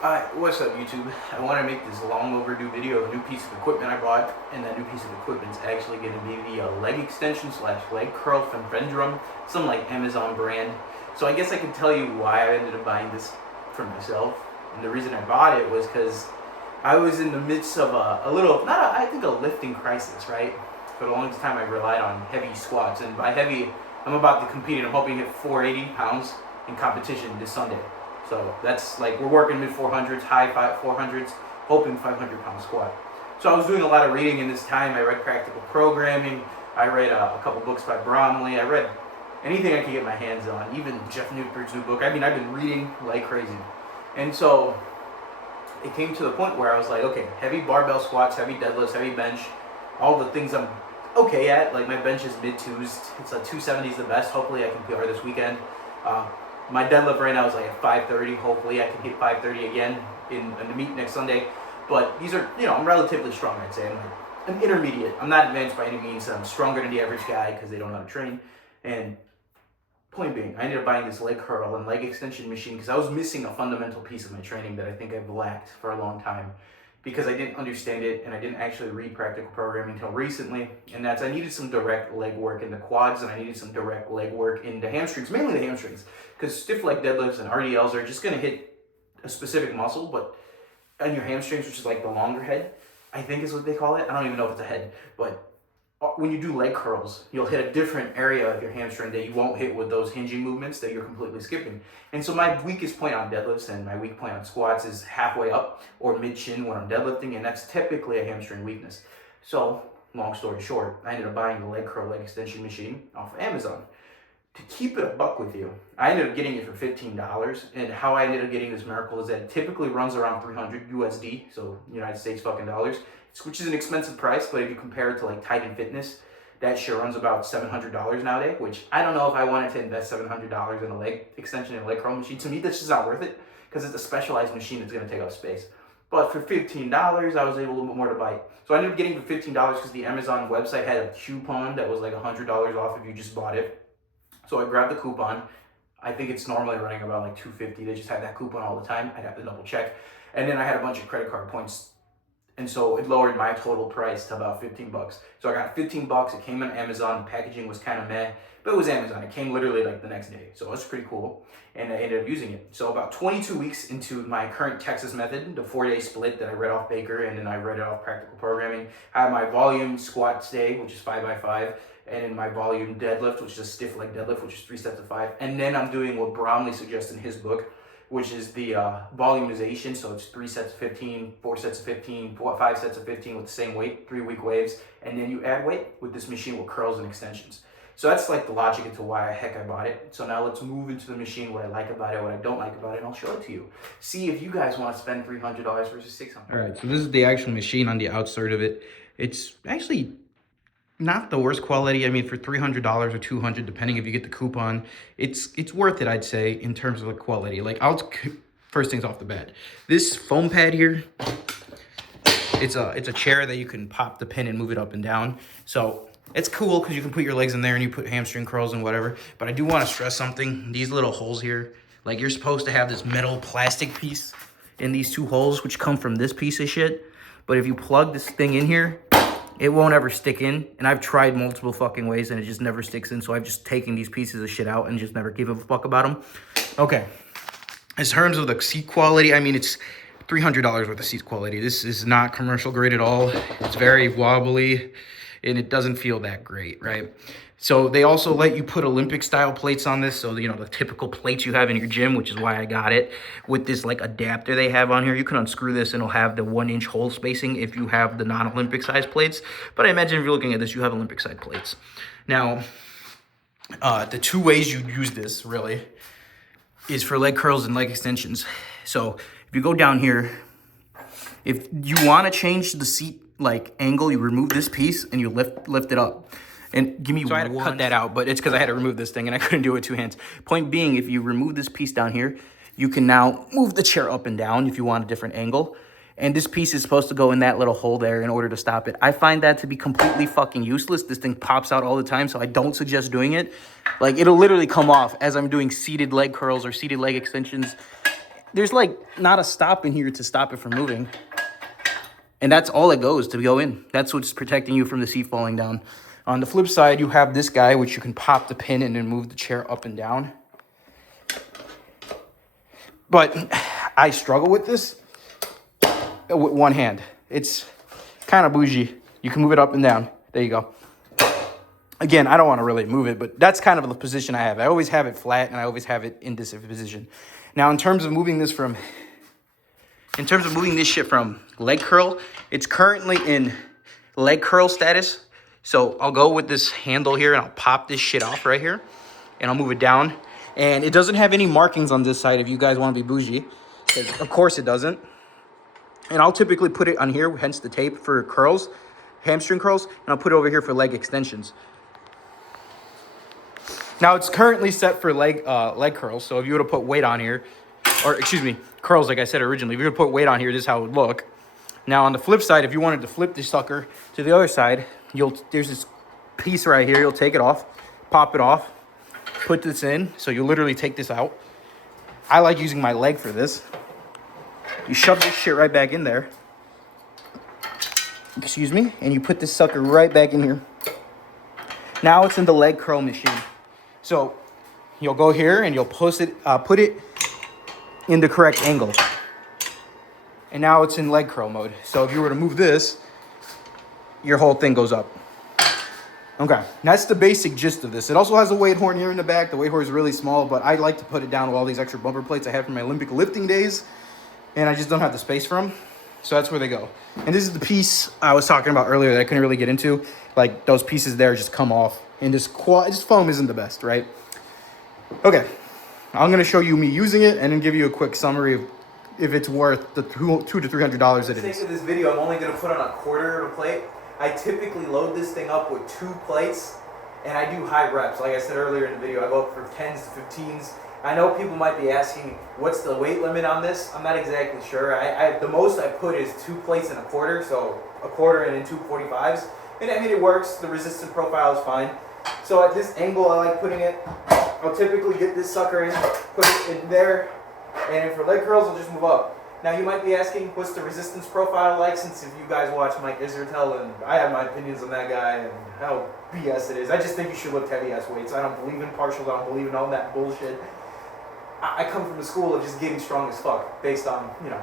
What's up, YouTube? I want to make this long overdue video of a new piece of equipment I bought, and that new piece of equipment is actually going to be the leg extension slash leg curl from Ferierdun, some like Amazon brand. So I guess I can tell you why I ended up buying this for myself, and the reason I bought it was because I was in the midst of a little, I think a lifting crisis, right? For the longest time I relied on heavy squats, and by heavy, I'm about to compete and I'm hoping to hit 480 pounds in competition this Sunday. So that's like, we're working mid 400s, high 400s, hoping 500-pound squat. So I was doing a lot of reading in this time. I read Practical Programming. I read a couple books by Bromley. I read anything I could get my hands on, even Jeff Newport's new book. I mean, I've been reading like crazy. And so it came to the point where I was like, okay, heavy barbell squats, heavy deadlifts, heavy bench, all the things I'm okay at. Like my bench is mid twos. It's a 270 is the best. Hopefully I can PR this weekend. My deadlift right now is like at 530. Hopefully I can hit 530 again in the meet next Sunday. But these are, I'm relatively strong, I'd say. I'm intermediate. I'm not advanced by any means. I'm stronger than the average guy because they don't know how to train. And point being, I ended up buying this leg curl and leg extension machine because I was missing a fundamental piece of my training that I think I've lacked for a long time, because I didn't understand it and I didn't actually read Practical Programming until recently. And that's, I needed some direct leg work in the quads, and I needed some direct leg work in the hamstrings, mainly the hamstrings, because stiff leg deadlifts and RDLs are just going to hit a specific muscle, but on your hamstrings, which is like the longer head, I think is what they call it. I don't even know if it's a head, but when you do leg curls, you'll hit a different area of your hamstring that you won't hit with those hinging movements that you're completely skipping. And so my weakest point on deadlifts and my weak point on squats is halfway up or mid-shin when I'm deadlifting, and that's typically a hamstring weakness. So, long story short, I ended up buying the leg curl leg extension machine off of Amazon. To keep it a buck with you, I ended up getting it for $15, and how I ended up getting this miracle is that it typically runs around 300 USD, so United States fucking dollars, which is an expensive price, but if you compare it to like Titan Fitness, that shit runs about $700 nowadays, which I don't know if I wanted to invest $700 in a leg extension and leg curl machine. To me, that's just not worth it, because it's a specialized machine that's going to take up space. But for $15, I was able a little bit more to bite. So I ended up getting it for $15 because the Amazon website had a coupon that was like $100 off if you just bought it. So I grabbed the coupon. I think it's normally running about like $250. They just have that coupon all the time. I'd have to double check. And then I had a bunch of credit card points, and so it lowered my total price to about $15. So I got $15. It came on Amazon. The packaging was kind of meh, but it was Amazon. It came literally like the next day. So it was pretty cool. And I ended up using it. So about 22 weeks into my current Texas method, the 4-day split that I read off Baker and then I read it off Practical Programming, I have my volume squat day, which is 5x5, and in my volume deadlift, which is a stiff leg deadlift, which is 3 sets of 5. And then I'm doing what Bromley suggests in his book, which is the volumization. So it's 3 sets of 15, 4 sets of 15, 5 sets of 15 with the same weight, 3-week waves. And then you add weight with this machine with curls and extensions. So that's like the logic into why the heck I bought it. So now let's move into the machine, what I like about it, what I don't like about it, and I'll show it to you. See if you guys want to spend $300 versus $600. All right, so this is the actual machine on the outside of it. It's actually not the worst quality. I mean, for $300 or $200, depending if you get the coupon, it's worth it, I'd say, in terms of the quality. Like, first things off the bat, this foam pad here, it's a chair that you can pop the pin and move it up and down. So it's cool because you can put your legs in there and you put hamstring curls and whatever. But I do want to stress something. These little holes here, like, you're supposed to have this metal plastic piece in these two holes, which come from this piece of shit. But if you plug this thing in here, it won't ever stick in. And I've tried multiple fucking ways and it just never sticks in. So I've just taken these pieces of shit out and just never give a fuck about them. Okay. In terms of the seat quality, I mean, it's $300 worth of seat quality. This is not commercial grade at all. It's very wobbly and it doesn't feel that great, right? So they also let you put Olympic style plates on this. So, the typical plates you have in your gym, which is why I got it, with this like adapter they have on here. You can unscrew this and it'll have the 1-inch hole spacing if you have the non-Olympic size plates. But I imagine if you're looking at this, you have Olympic side plates. Now, the two ways you use this really is for leg curls and leg extensions. So if you go down here, if you want to change the seat like angle, you remove this piece and you lift it up. And give me so I had to cut that out, but it's because I had to remove this thing and I couldn't do it with 2 hands. Point being, if you remove this piece down here, you can now move the chair up and down if you want a different angle. And this piece is supposed to go in that little hole there in order to stop it. I find that to be completely fucking useless. This thing pops out all the time, so I don't suggest doing it. Like, it'll literally come off as I'm doing seated leg curls or seated leg extensions there's like not a stop in here to stop it from moving. And that's all it goes to go in. That's what's protecting you from the seat falling down. On the flip side, you have this guy, which you can pop the pin in and move the chair up and down. But I struggle with this with one hand. It's kind of bougie. You can move it up and down. There you go. Again, I don't want to really move it, but that's kind of the position I have. I always have it flat, and I always have it in this position. Now, in terms of moving this shit from leg curl, it's currently in leg curl status. So I'll go with this handle here, and I'll pop this shit off right here, and I'll move it down. And it doesn't have any markings on this side if you guys want to be bougie, because of course it doesn't. And I'll typically put it on here, hence the tape for curls, hamstring curls, and I'll put it over here for leg extensions. Now it's currently set for leg curls, so if you were to put weight on here, or excuse me, curls like I said originally, if you were to put weight on here, this is how it would look. Now on the flip side, if you wanted to flip this sucker to the other side, there's this piece right here, you'll take it off, pop it off, put this in, so you literally take this out. I like using my leg for this. You shove this shit right back in there. Excuse me, and you put this sucker right back in here. Now it's in the leg curl machine. So you'll go here and you'll put it in the correct angle. And now it's in leg curl mode. So if you were to move this, your whole thing goes up. Okay, that's the basic gist of this. It also has a weight horn here in the back. The weight horn is really small, but I like to put it down with all these extra bumper plates I had from my Olympic lifting days, and I just don't have the space for them. So that's where they go. And this is the piece I was talking about earlier that I couldn't really get into. Like, those pieces there just come off, and this foam isn't the best, right? Okay, I'm gonna show you me using it and then give you a quick summary of if it's worth the $200 to $300 that it is. For the sake of this video, I'm only gonna put on a quarter of a plate. I typically load this thing up with 2 plates, and I do high reps. Like I said earlier in the video, I go up for 10s to 15s. I know people might be asking, what's the weight limit on this? I'm not exactly sure. The most I put is 2 plates and a quarter, so a quarter and then 2 45s. And I mean, it works. The resistance profile is fine. So at this angle, I like putting it. I'll typically get this sucker in, put it in there, and for leg curls, I'll just move up. Now you might be asking, what's the resistance profile like? Since if you guys watch Mike Israetel, and I have my opinions on that guy and how BS it is. I just think you should lift heavy ass weights. I don't believe in partials. I don't believe in all that bullshit. I come from the school of just getting strong as fuck, based on, you know,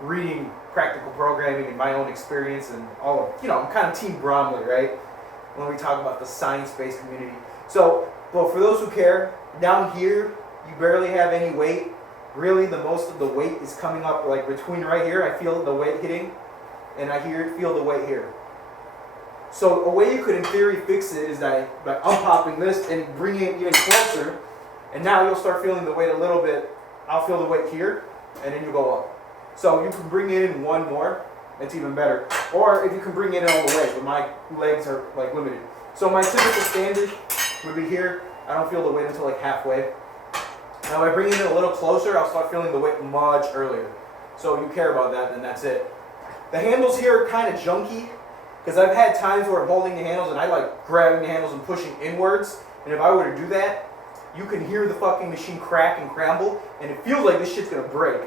reading practical programming and my own experience and all of, you know, I'm kind of Team Bromley, right? When we talk about the science-based community. So, well, for those who care, down here, you barely have any weight. Really, the most of the weight is coming up like between right here. I feel the weight hitting, and I feel the weight here. So a way you could, in theory, fix it is by unpopping this and bringing it even closer. And now you'll start feeling the weight a little bit. I'll feel the weight here, and then you go up. So you can bring it in one more. It's even better. Or if you can bring it in all the way, but my legs are like limited. So my typical standard would be here. I don't feel the weight until like halfway. Now by bringing it a little closer, I'll start feeling the weight much earlier. So if you care about that, then that's it. The handles here are kind of junky, because I've had times where I'm holding the handles and I like grabbing the handles and pushing inwards. And if I were to do that, you can hear the fucking machine crack and crumble, and it feels like this shit's gonna break.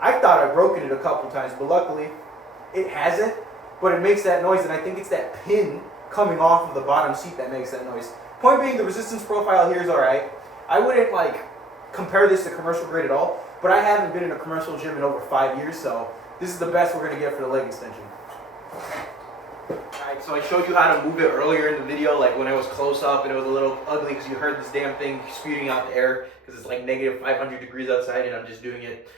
I thought I'd broken it a couple times, but luckily it hasn't. But it makes that noise, and I think it's that pin coming off of the bottom seat that makes that noise. Point being, the resistance profile here is alright. I wouldn't like compare this to commercial grade at all, but I haven't been in a commercial gym in over 5 years, so this is the best we're gonna get for the leg extension. Alright, so I showed you how to move it earlier in the video, like when I was close up and it was a little ugly because you heard this damn thing spewing out the air because it's like negative 500 degrees outside and I'm just doing it.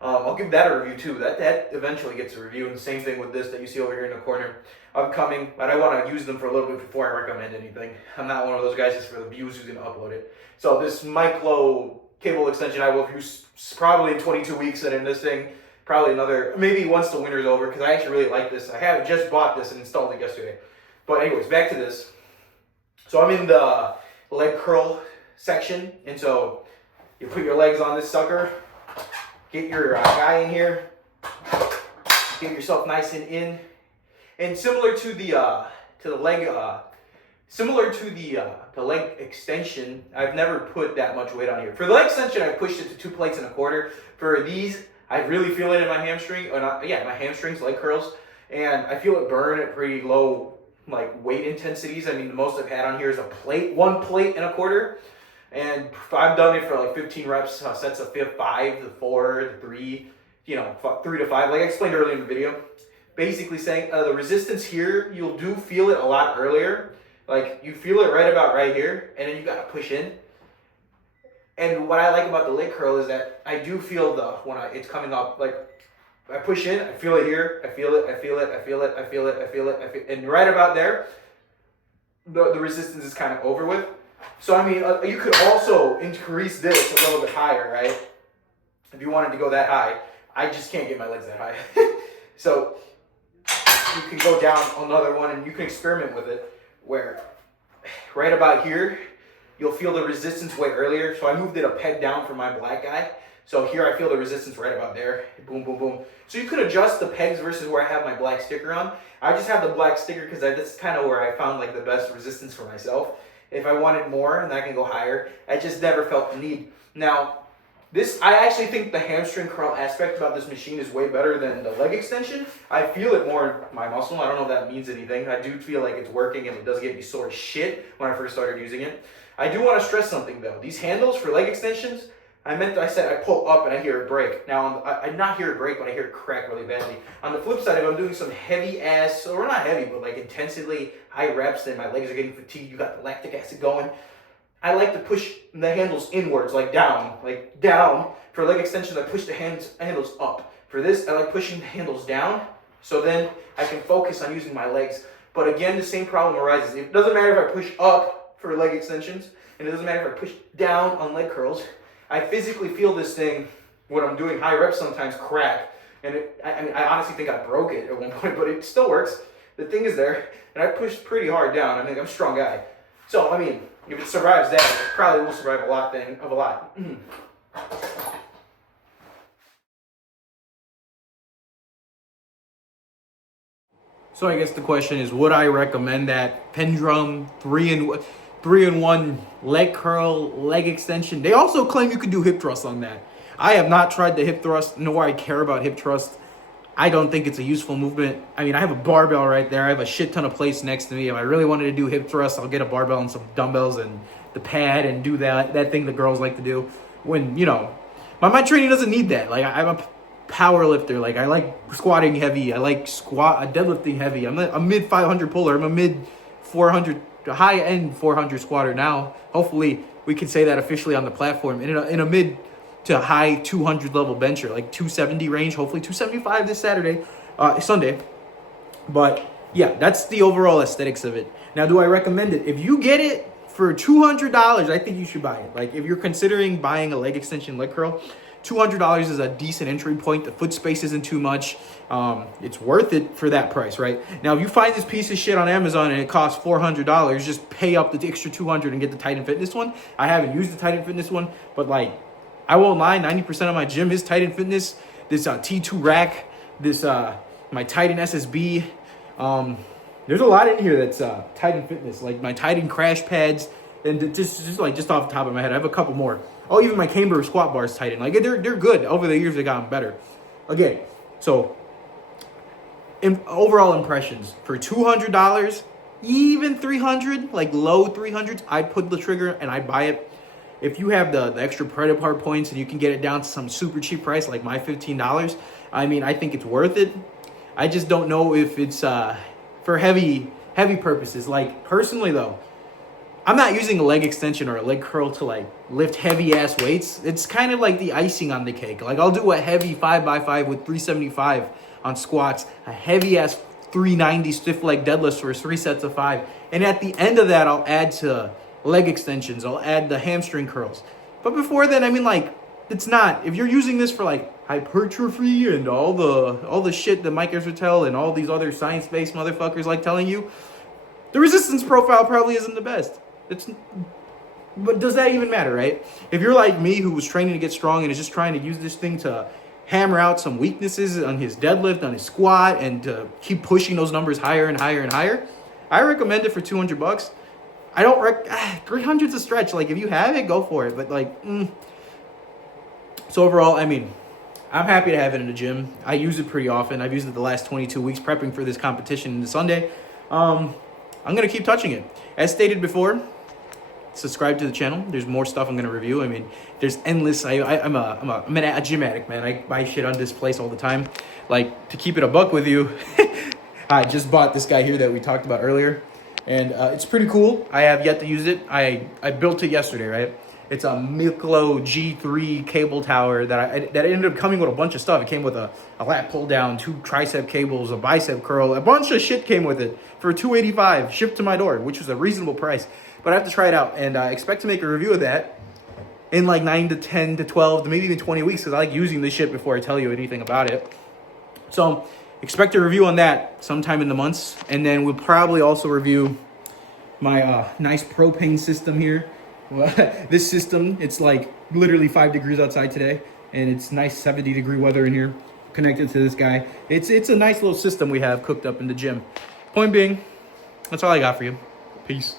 I'll give that a review too. That eventually gets a review, and the same thing with this that you see over here in the corner. Upcoming, but I want to use them for a little bit before I recommend anything. I'm not one of those guys just for the views who's going to upload it. So this Miclo cable extension I will use probably in 22 weeks, and in this thing probably another, maybe once the winter's over, because I actually really like this. I have just bought this and installed it yesterday. But anyways, back to this. So I'm in the leg curl section, and so you put your legs on this sucker, get your guy in here, get yourself nice and in. And similar to the leg Similar to the leg extension, I've never put that much weight on here. For the leg extension, I pushed it to 2 plates and a quarter. For these, I really feel it in my hamstring, or not, yeah, my hamstrings, leg curls, and I feel it burn at pretty low like weight intensities. I mean, the most I've had on here is 1 plate and a quarter, and I've done it for like 15 reps, sets of 5 to 4 to 3, 3 to 5. Like I explained earlier in the video, basically saying the resistance here, you'll feel it a lot earlier. Like you feel it right about right here, and then you gotta push in. And what I like about the leg curl is that I do feel it's coming up. Like I push in, I feel it here, I feel it, I feel it, I feel it, I feel it, I feel it, and right about there, the resistance is kind of over with. So I mean, you could also increase this a little bit higher, right? If you wanted to go that high, I just can't get my legs that high. So you can go down another one, and you can experiment with it. Where right about here, you'll feel the resistance way earlier. So I moved it a peg down for my black guy. So here I feel the resistance right about there. Boom, boom, boom. So you could adjust the pegs versus where I have my black sticker on. I just have the black sticker because that's kind of where I found like the best resistance for myself. If I wanted more, and I can go higher, I just never felt the need. Now, I actually think the hamstring curl aspect about this machine is way better than the leg extension. I feel it more in my muscle. I don't know if that means anything. I do feel like it's working, and it does get me sore as shit when I first started using it. I do want to stress something though. These handles for leg extensions, I said I pull up and I hear it break. Now, I not hear it break, but I hear it crack really badly. On the flip side, if I'm doing some heavy ass, or not heavy, but like intensely high reps, and my legs are getting fatigued, you got the lactic acid going, I like to push the handles inwards, like down. For leg extensions, I push the handles up. For this, I like pushing the handles down, so then I can focus on using my legs. But again, the same problem arises. It doesn't matter if I push up for leg extensions, and it doesn't matter if I push down on leg curls. I physically feel this thing when I'm doing high reps sometimes crack. And I honestly think I broke it at one point, but it still works. The thing is there, and I pushed pretty hard down. I mean, I'm a strong guy. So, I mean, if it survives that, it probably will survive a lot. So I guess the question is, would I recommend that Pendrum 3-in-1 leg curl, leg extension? They also claim you can do hip thrust on that. I have not tried the hip thrust, nor I care about hip thrust. I don't think it's a useful movement. I mean, I have a barbell right there. I have a shit ton of plates next to me. If I really wanted to do hip thrust, I'll get a barbell and some dumbbells and the pad and do that thing the girls like to do. When, my training doesn't need that. Like, I'm a power lifter. Like, I like squatting heavy. I like deadlifting heavy. I'm a mid 500 puller. I'm a mid 400, high end 400 squatter now. Hopefully, we can say that officially on the platform. In a mid to high 200 level bencher, like 270 range, hopefully 275 this Sunday. But yeah, that's the overall aesthetics of it. Now, do I recommend it? If you get it for $200, I think you should buy it. Like, if you're considering buying a leg extension, leg curl, $200 is a decent entry point. The foot space isn't too much. It's worth it for that price, right? Now, if you find this piece of shit on Amazon and it costs $400, just pay up the extra $200 and get the Titan Fitness one. I haven't used the Titan Fitness one, but like, I won't lie, 90% of my gym is Titan Fitness. This T2 rack, this my Titan SSB. There's a lot in here that's Titan Fitness, like my Titan crash pads, and just off the top of my head, I have a couple more. Oh, even my Camber squat bars Titan. Like, they're good. Over the years, they gotten better. Okay, so overall impressions for $200, even $300, like low 300s, I'd put the trigger and I'd buy it. If you have the extra credit card points and you can get it down to some super cheap price, like my $15, I mean, I think it's worth it. I just don't know if it's for heavy purposes. Like, personally though, I'm not using a leg extension or a leg curl to like lift heavy ass weights. It's kind of like the icing on the cake. Like, I'll do a heavy 5x5 with 375 on squats, a heavy ass 390 stiff leg deadlifts for 3 sets of 5. And at the end of that, I'll add to leg extensions. I'll add the hamstring curls. But before then, I mean, like, it's not. If you're using this for like hypertrophy and all the shit that Mike Israel and all these other science-based motherfuckers like telling you, the resistance profile probably isn't the best. But does that even matter, right? If you're like me, who was training to get strong and is just trying to use this thing to hammer out some weaknesses on his deadlift, on his squat, and to keep pushing those numbers higher and higher and higher, I recommend it for $200. I don't 300's a stretch. Like, if you have it, go for it. But like, So overall, I mean, I'm happy to have it in the gym. I use it pretty often. I've used it the last 22 weeks prepping for this competition this Sunday. I'm gonna keep touching it. As stated before, subscribe to the channel. There's more stuff I'm gonna review. I mean, there's endless. I'm a gym addict, man. I buy shit on this place all the time. Like, to keep it a buck with you, I just bought this guy here that we talked about earlier, and it's pretty cool. I have yet to use it. I built it yesterday, right? It's a Miklo G3 cable tower that ended up coming with a bunch of stuff. It came with a lat pull down, 2 tricep cables, a bicep curl, a bunch of shit came with it for $285 shipped to my door, which was a reasonable price. But I have to try it out, and I expect to make a review of that in like 9 to 10 to 12 to maybe even 20 weeks, because I like using this shit before I tell you anything about it. So expect a review on that sometime in the months, and then we'll probably also review my nice propane system here. This system, it's like literally 5 degrees outside today, and it's nice 70-degree weather in here, connected to this guy. It's a nice little system we have cooked up in the gym. Point being, that's all I got for you. Peace.